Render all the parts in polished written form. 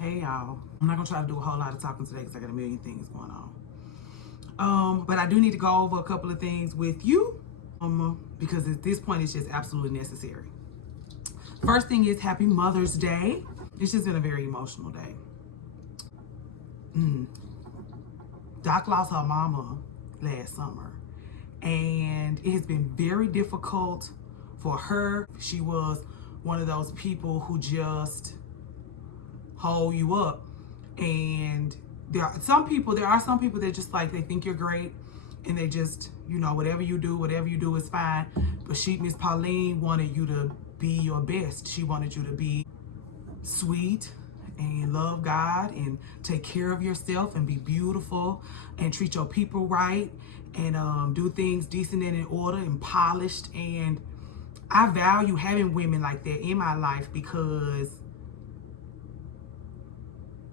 Hey y'all. I'm not gonna try to do a whole lot of talking today because I got a million things going on. But I do need to go over a couple of things with you. Because at this point it's just absolutely necessary. First thing is Happy Mother's Day. It's just been a very emotional day. Doc lost her mama last summer, and it has been very difficult for her. She was one of those people who just hold you up, and there are some people that just like, they think you're great and they just, whatever you do is fine. But Miss Pauline wanted you to be your best. She wanted you to be sweet and love God and take care of yourself and be beautiful and treat your people right and do things decent and in order and polished. And I value having women like that in my life because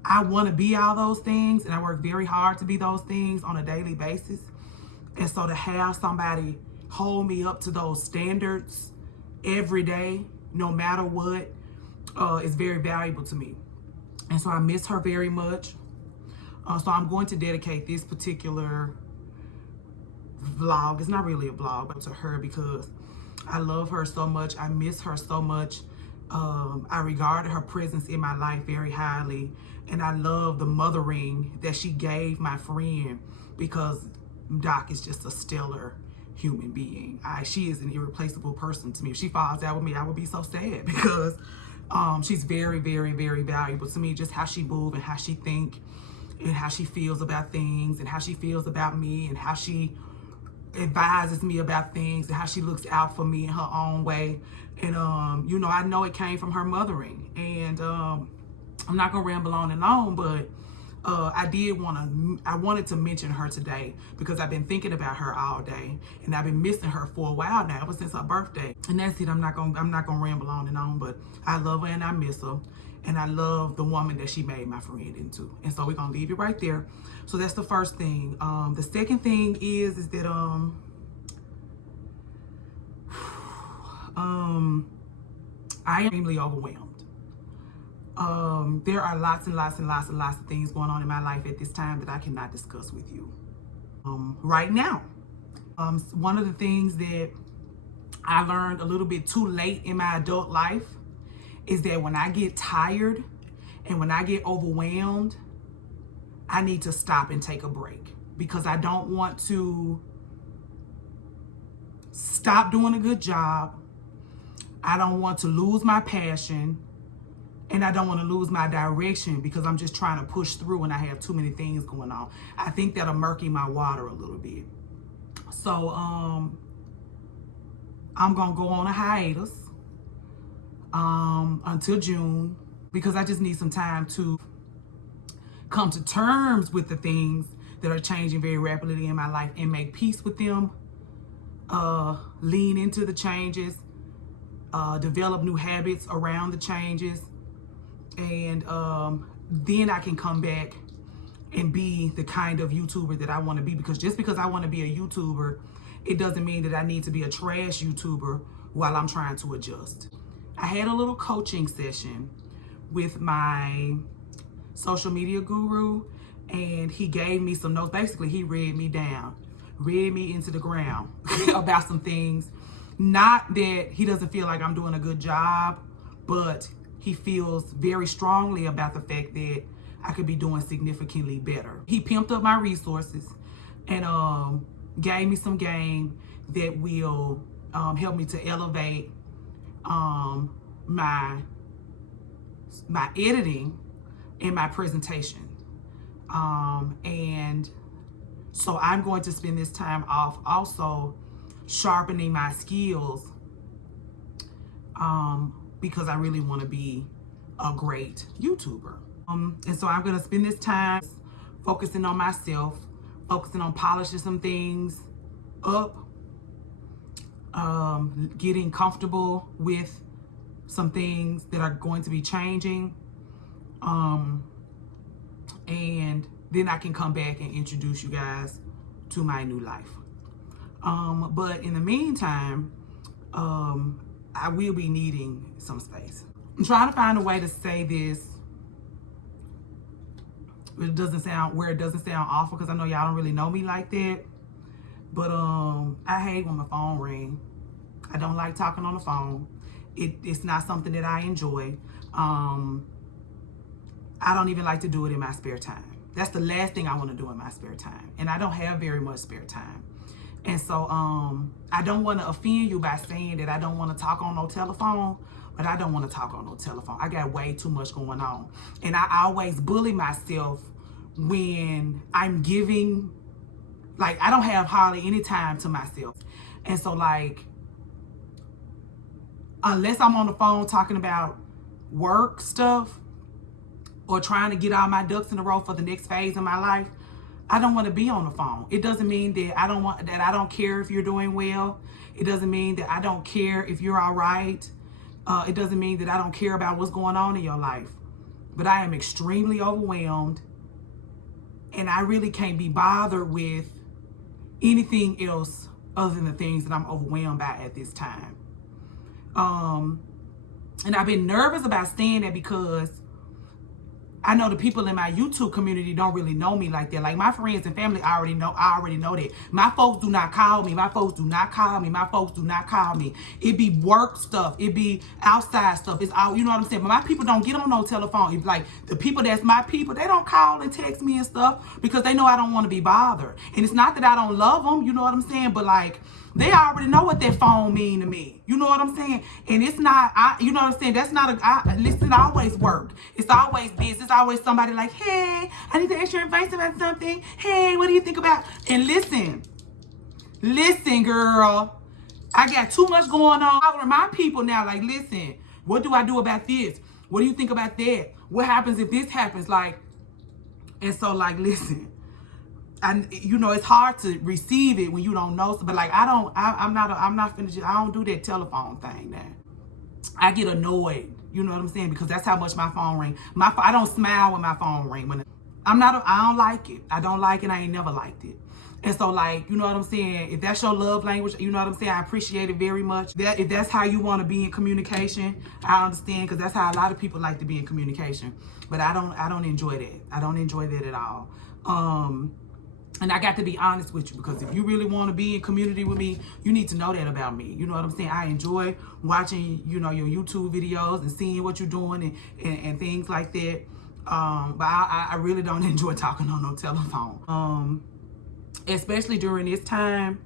I want to be all those things, and I work very hard to be those things on a daily basis. And so to have somebody hold me up to those standards every day, no matter what, is very valuable to me. And so I miss her very much. So I'm going to dedicate this particular vlog, it's not really a vlog, but to her, because I love her so much. I miss her so much. I regard her presence in my life very highly, and I love the mothering that she gave my friend, because Doc is just a stellar human being. She is an irreplaceable person to me. If she falls out with me, I would be so sad, because she's very, very, very valuable to me. Just how she moves and how she think and how she feels about things and how she feels about me and how she advises me about things and how she looks out for me in her own way. And I know it came from her mothering. And I'm not gonna ramble on and on, but I wanted to mention her today because I've been thinking about her all day, and I've been missing her for a while now, ever since her birthday. And that's it. I'm not gonna ramble on and on, but I love her and I miss her, and I love the woman that she made my friend into. And so we're gonna leave it right there. So that's the first thing. The second thing is that I am extremely overwhelmed. There are lots and lots of things going on in my life at this time that I cannot discuss with you right now. One of the things that I learned a little bit too late in my adult life is that when I get tired and when I get overwhelmed, I need to stop and take a break, because I don't want to stop doing a good job. I don't want to lose my passion, and I don't want to lose my direction because I'm just trying to push through and I have too many things going on. I think that'll murky my water a little bit. So I'm gonna go on a hiatus until June, because I just need some time to come to terms with the things that are changing very rapidly in my life and make peace with them, lean into the changes, develop new habits around the changes, and then I can come back and be the kind of YouTuber that I want to be. Because just because I want to be a YouTuber, it doesn't mean that I need to be a trash YouTuber while I'm trying to adjust. I had a little coaching session with my social media guru, and he gave me some notes. Basically, he read me into the ground about some things. Not that he doesn't feel like I'm doing a good job, but he feels very strongly about the fact that I could be doing significantly better. He pimped up my resources and gave me some game that will help me to elevate my editing and my presentation. And so I'm going to spend this time off also sharpening my skills, because I really want to be a great YouTuber. And so I'm going to spend this time focusing on myself, focusing on polishing some things up, getting comfortable with some things that are going to be changing, and then I can come back and introduce you guys to my new life. But in the meantime, I will be needing some space. I'm trying to find a way to say this It doesn't sound awful, because I know y'all don't really know me like that. But I hate when my phone ring. I don't like talking on the phone. It's not something that I enjoy. I don't even like to do it in my spare time. That's the last thing I want to do in my spare time. And I don't have very much spare time. And so I don't want to offend you by saying that I don't want to talk on no telephone, but I don't want to talk on no telephone. I got way too much going on. And I always bully myself when I'm giving, like, I don't have hardly any time to myself. And so, like, unless I'm on the phone talking about work stuff or trying to get all my ducks in a row for the next phase of my life, I don't want to be on the phone. It doesn't mean that I don't care if you're doing well. It doesn't mean that I don't care if you're all right. It doesn't mean that I don't care about what's going on in your life. But I am extremely overwhelmed, and I really can't be bothered with anything else other than the things that I'm overwhelmed by at this time. And I've been nervous about saying that because I know the people in my YouTube community don't really know me like that. Like, my friends and family I already know that. My folks do not call me. My folks do not call me. My folks do not call me. It be work stuff. It be outside stuff. It's out, you know what I'm saying? But my people don't get on no telephone. It's like the people that's my people, they don't call and text me and stuff because they know I don't want to be bothered. And it's not that I don't love them, you know what I'm saying? But, like, they already know what that phone mean to me. You know what I'm saying? And it's not, you know what I'm saying? That's not listen, it always work. It's always business. It's always somebody like, hey, I need to ask your advice about something. Hey, what do you think about? And listen, girl, I got too much going on. I remind people now, like, listen, what do I do about this? What do you think about that? What happens if this happens? Like, and so, like, listen. And you know, it's hard to receive it when you don't know. But, like, I'm not finished. I don't do that telephone thing now. I get annoyed. You know what I'm saying? Because that's how much my phone ring. I don't smile when my phone ring. I don't like it. I don't like it. I ain't never liked it. And so, like, you know what I'm saying? If that's your love language, you know what I'm saying? I appreciate it very much. If that's how you want to be in communication, I understand, because that's how a lot of people like to be in communication. But I don't enjoy that. I don't enjoy that at all. And I got to be honest with you, because if you really want to be in community with me, you need to know that about me. You know what I'm saying? I enjoy watching, you know, your YouTube videos and seeing what you're doing and things like that. But I really don't enjoy talking on no telephone. Especially during this time.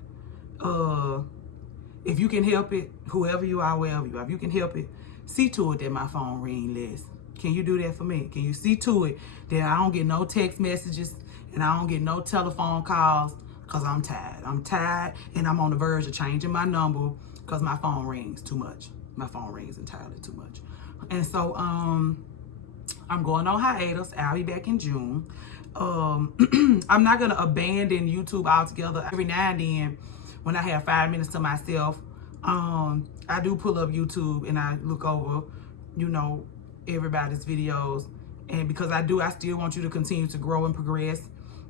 If you can help it, whoever you are, wherever you are, if you can help it, see to it that my phone ring less. Can you do that for me? Can you see to it that I don't get no text messages and I don't get no telephone calls, because I'm tired. I'm tired, and I'm on the verge of changing my number because my phone rings too much. My phone rings entirely too much. And so I'm going on hiatus. I'll be back in June. I'm not going to abandon YouTube altogether. Every now and then, when I have 5 minutes to myself, I do pull up YouTube and I look over, you know, everybody's videos. And because I still want you to continue to grow and progress.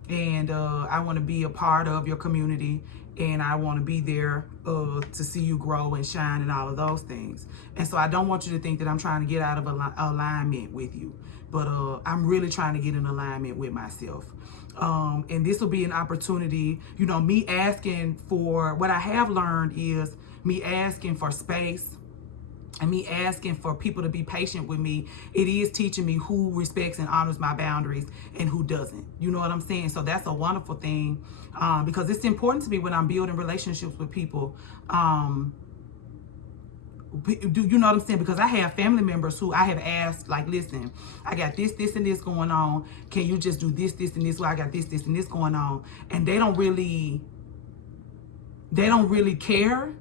And I want to be a part of your community, and I want to be there to see you grow and shine and all of those things. And so I don't want you to think that I'm trying to get out of alignment with you, but I'm really trying to get in alignment with myself. And this will be an opportunity, you know, me asking for, what I have learned is me asking for space, and me asking for people to be patient with me. It is teaching me who respects and honors my boundaries and who doesn't. You know what I'm saying? So that's a wonderful thing, because it's important to me when I'm building relationships with people. Do you know what I'm saying? Because I have family members who I have asked, like, listen, I got this, and this going on. Can you just do this, and this? Well, I got this, and this going on. And they don't really care,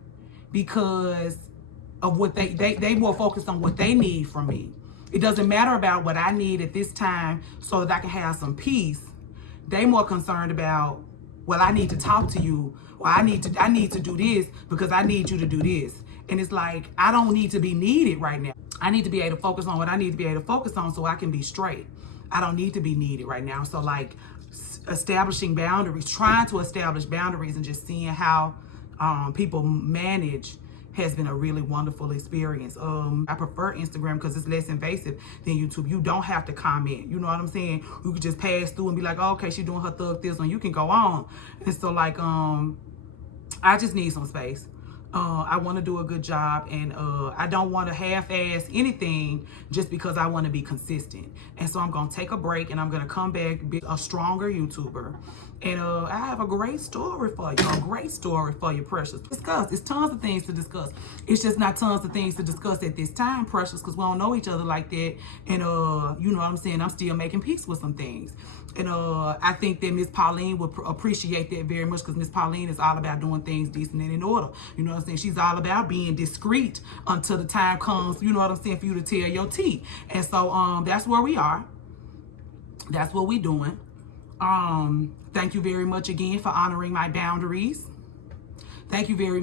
because of what they more focused on what they need from me. It doesn't matter about what I need at this time so that I can have some peace. They more concerned about, well, I need to talk to you, or I need to do this because I need you to do this. And it's like, I don't need to be needed right now. I need to be able to focus on what I need to be able to focus on so I can be straight. I don't need to be needed right now. So, like, establishing boundaries, trying to establish boundaries, and just seeing how people manage has been a really wonderful experience. I prefer Instagram because it's less invasive than YouTube. You don't have to comment. You know what I'm saying? You could just pass through and be like, oh, okay, she's doing her thug this one. You can go on. And so like, I just need some space. I want to do a good job, and I don't want to half-ass anything just because I want to be consistent. And so I'm going to take a break, and I'm going to come back, be a stronger YouTuber. And I have a great story for you, Precious. Discuss. It's tons of things to discuss. It's just not tons of things to discuss at this time, Precious, because we don't know each other like that. And you know what I'm saying? I'm still making peace with some things. And I think that Miss Pauline would appreciate that very much, because Miss Pauline is all about doing things decent and in order. You know what I'm saying? She's all about being discreet until the time comes, you know what I'm saying, for you to tell your tea. And so that's where we are. That's what we're doing. Thank you very much again for honoring my boundaries. Thank you very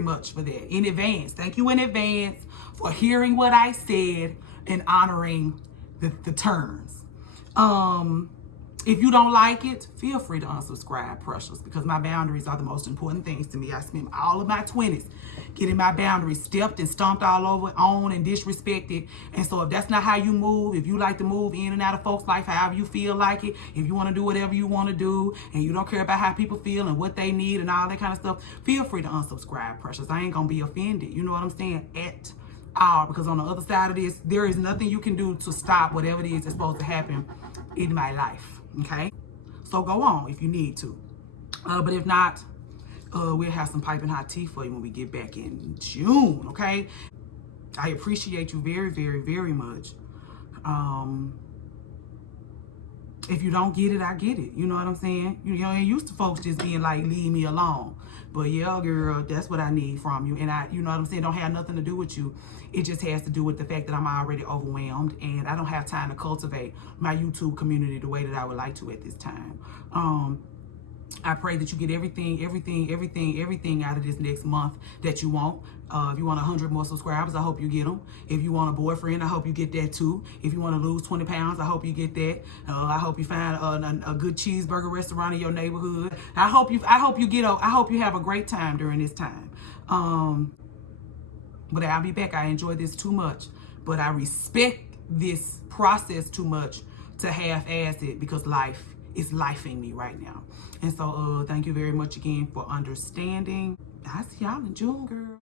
much for that in advance. Thank you in advance for hearing what I said and honoring the terms. If you don't like it, feel free to unsubscribe, Precious, because my boundaries are the most important things to me. I spent all of my 20s getting my boundaries stepped and stomped all over on and disrespected. And so if that's not how you move, if you like to move in and out of folks' life however you feel like it, if you want to do whatever you want to do and you don't care about how people feel and what they need and all that kind of stuff, feel free to unsubscribe, Precious. I ain't gonna be offended. You know what I'm saying? At all. Because on the other side of this, there is nothing you can do to stop whatever it is that's supposed to happen in my life. Okay, so go on if you need to, but if not, we'll have some piping hot tea for you when we get back in June. Okay, I appreciate you very much. If you don't get it, I get it. You know what I'm saying? You know, ain't used to folks just being like, leave me alone. But yeah, girl, that's what I need from you. And you know what I'm saying, don't have nothing to do with you. It just has to do with the fact that I'm already overwhelmed and I don't have time to cultivate my YouTube community the way that I would like to at this time. I pray that you get everything out of this next month that you want. If you want 100 more subscribers, I hope you get them. If you want a boyfriend, I hope you get that too. If you want to lose 20 pounds, I hope you get that. I hope you find a good cheeseburger restaurant in your neighborhood. I hope you have a great time during this time. But I'll be back. I enjoy this too much, but I respect this process too much to half-ass it, because life is lifing me right now. And so thank you very much again for understanding. I see y'all in June, girl.